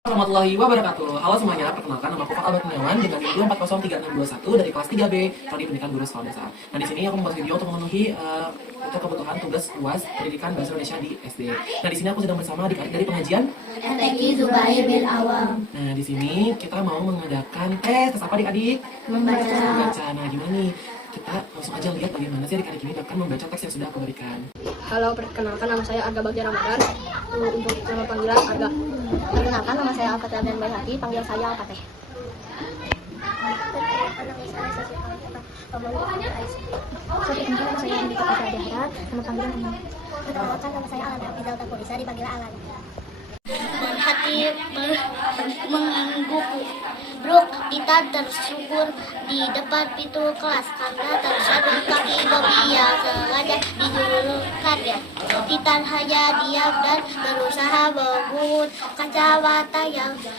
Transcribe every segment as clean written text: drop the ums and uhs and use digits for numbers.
Warahmatullahi wabarakatuh. Halo semuanya, perkenalkan nama aku Fatal Berniawan dengan NIM 2403621 dari kelas 3B Prodi Pendidikan Guru Sekolah Dasar. Nah, di sini aku membuat video untuk memenuhi untuk kebutuhan tugas UAS Pendidikan Bahasa Indonesia di SD. Nah, di sini aku sedang bersama adik-adik dari pengajian FTQ Zubair bin Awam. Nah, di sini kita mau mengadakan tes apa adik-adik? Membaca. Nah, gimana nih? Kita langsung aja lihat bagaimana sih adik-adik ini akan membaca teks yang sudah aku berikan. Halo, perkenalkan nama saya Arga Bagja Ramadan. Untuk nama panggilan Arga. Perkenalkan nama saya Al-Fatih dan Bayhaqi, panggil saya Al-Fatih. Perkenalkan nama saya Andika Putra Adhara, nama panggilan Amin. Perkenalkan nama saya Alan Hafizal Takulisa, dipanggil Alan. Hati mengangguk Bruk, kita tersyukur di depan pintu kelas karena tersadar kaki Bobby yang sengaja dijulurkannya. Titan hanya diam dan berusaha membungut kacamata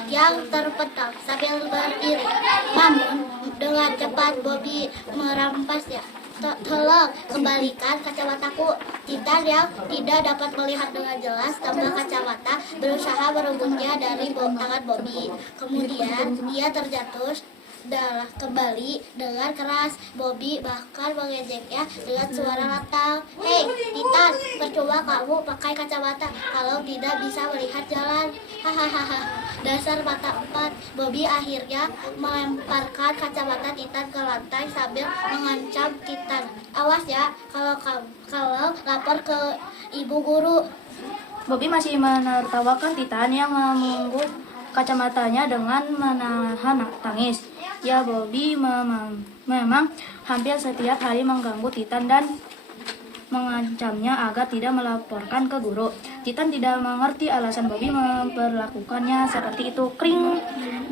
yang terpental sambil berdiri. Namun dengan cepat Bobby merampasnya. Tolong kembalikan kacamataku. Titan yang tidak dapat melihat dengan jelas tanpa kacamata berusaha merebutnya dari tangan Bobby. Kemudian dia terjatuh kembali dengan keras. Bobby bahkan mengejeknya dengan suara lantang. Hei Titan, percuma kamu pakai kacamata kalau tidak bisa melihat jalan. Hahaha. Dasar mata empat. Bobby akhirnya melemparkan kacamata Titan ke lantai sambil mengancam Titan. Awas ya kalau lapor ke ibu guru. Bobby masih menertawakan Titan yang mengungguk kacamatanya dengan menahan tangis. Ya, Bobby memang hampir setiap hari mengganggu Titan dan mengancamnya agar tidak melaporkan ke guru. Titan tidak mengerti alasan Bobby memperlakukannya seperti itu. Kring,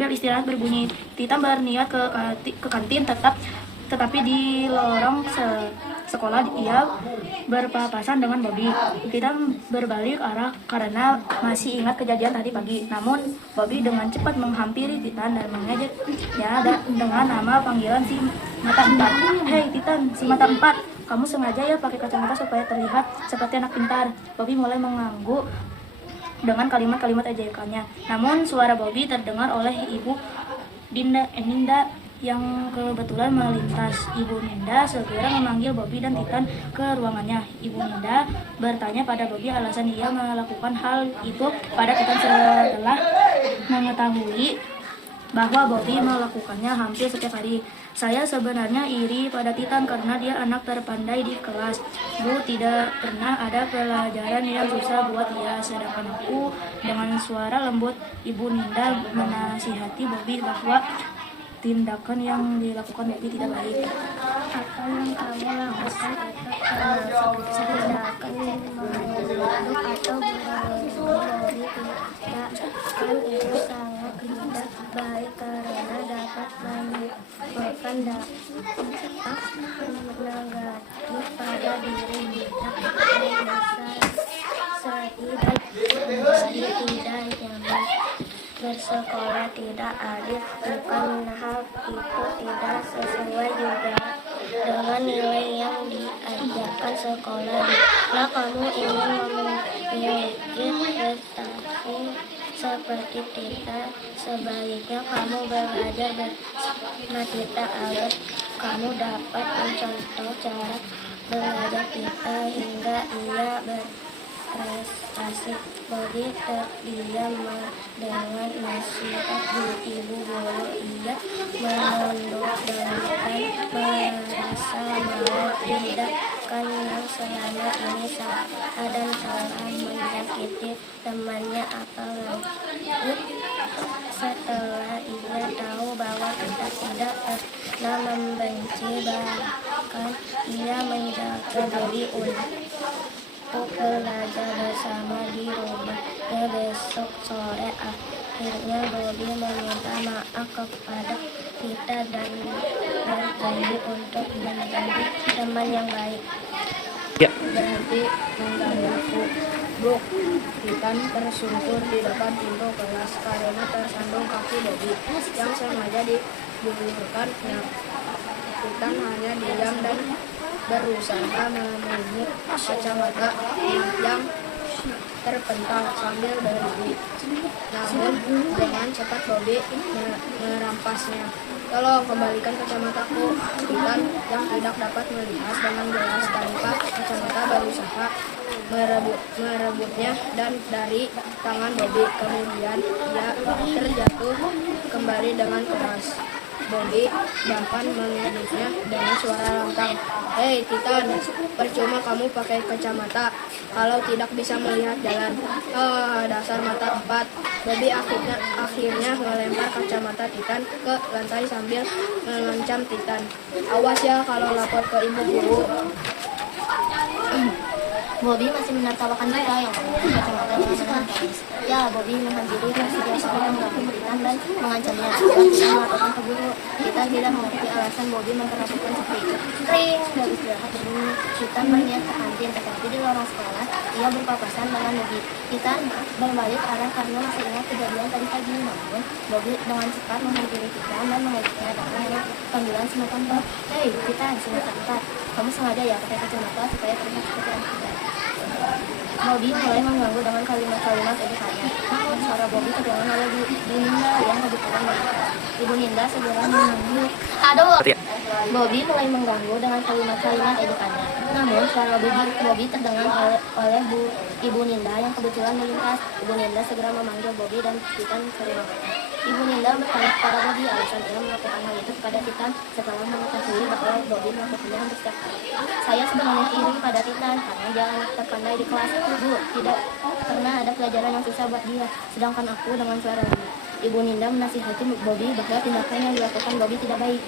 bel istirahat berbunyi. Titan berniat ke kantin tetapi di lorong sekolah ia berpapasan dengan Bobby. Titan berbalik arah karena masih ingat kejadian tadi pagi. Namun Bobby dengan cepat menghampiri Titan dan mengejek ya dengan nama panggilan si mata empat. Hei Titan, si mata empat, kamu sengaja ya pakai kacamata supaya terlihat seperti anak pintar. Bobby mulai mengangguk dengan kalimat-kalimat ejekannya. Namun suara Bobby terdengar oleh Ibu Ninda yang kebetulan melintas. Ibu Ninda segera memanggil Bobby dan Titan ke ruangannya. Ibu Ninda bertanya pada Bobby alasan ia melakukan hal itu pada Titan setelah mengetahui bahwa Bobby melakukannya hampir setiap hari. Saya sebenarnya iri pada Titan karena dia anak terpandai di kelas. Bu, tidak pernah ada pelajaran yang susah buat dia. Sedangkan aku, dengan suara lembut, Ibu Ninda menasihati Bobby bahwa tindakan yang dilakukan Bobby tidak baik. Apa yang kamu lakukan itu tindakan menunduk atau Bobby tidak kan itu sangat tidak baik karena dapat menimbulkan dampak negatif pada diri kita. Setidaknya bersekolah tidak adil, bukan hal itu tidak sesuai juga dengan nilai yang diajarkan sekolah. Jika kamu ingin memiliki prestasi seperti kita, sebaiknya kamu belajar bersama kita agar kamu dapat mencontoh cara belajar kita hingga ia berprestasi. Bobby terdiam dengan nasihat ibu guru. Ia menunduk dan merasa bahwa tindakan yang selama ini salah dan telah menyakiti temannya. Apalagi setelah ia tahu bahwa kita tidak pernah membenci, bahkan ia menjaga Bobby untuk belajar bersama di rumah. Ya, besok sore akhirnya Bobby meminta maaf kepada kita dan berjanji untuk menjadi teman yang baik. Ya. Berarti mengganggu. Bruk, Titan tersungkur di depan pintu kelas karena tersandung kaki Bobby yang sengaja dijulurkannya. Titan hanya diam dan berusaha memungut kacamata yang terpental sambil berdiri. Namun dengan cepat Bobby merampasnya. Tolong kembalikan kacamataku. Titan yang tidak dapat melihat dengan jelas tanpa kacamata berusaha merebutnya dan dari tangan Bobby. Kemudian ia terjatuh kembali dengan keras. Bobby bahkan mengejutnya dengan suara lantang. Hei Titan, percuma kamu pakai kacamata kalau tidak bisa melihat jalan. Dasar mata empat. Bobby akhirnya melempar kacamata Titan ke lantai sambil mengancam Titan. Awas ya kalau lapor ke ibu guru. Bobby masih menertawakan kita yang menggunakan kacamata dengan menangis. Ya, Bobby menghampiri si Jasper yang mengganggu Titan dan mengancamnya agar tidak melaporkan ke guru. Titan tidak mengerti alasan Bobby memperlakukan seperti itu. Kring, dari istirahat berbunyi. Titan berniat ke kantin, tetapi di lorong sekolah ia berpapasan dengan Bobby. Titan berbalik arah karena masih ingat kejadian tadi pagi. Namun, Bobby dengan cepat menghampiri Titan dan mengejutnya dengan panggilan semacam Bob. Hei, Titan, semacam empat. Kamu sengaja ya pakai kacamata supaya terlihat seperti anak muda. Bobby mulai mengganggu dengan kalimat-kalimat ejekannya. Namun suara Bobby terdengar oleh Bu Ninda yang kebetulan berbicara. Ibu Ninda segera memanggil. Aduh! Bobby mulai mengganggu dengan kalimat-kalimat ejekannya. Namun suara Bobby terdengar oleh Ibu Ninda yang kebetulan melintas. Ibu Ninda segera memanggil Bobby dan Titan ke ruangannya. Ibu Ninda bertanya kepada Bobby alasan ia melakukan hal itu kepada Titan setelah mengetahui bahwa Bobby melakukannya hampir setiap hari. Saya sebenarnya iri pada Titan karena dia anak terpandai di kelas. Bu, tidak pernah ada pelajaran yang susah buat dia. Sedangkan aku dengan suara Ibu Ninda menasihati Bobby bahwa tindakan yang dilakukan Bobby tidak baik.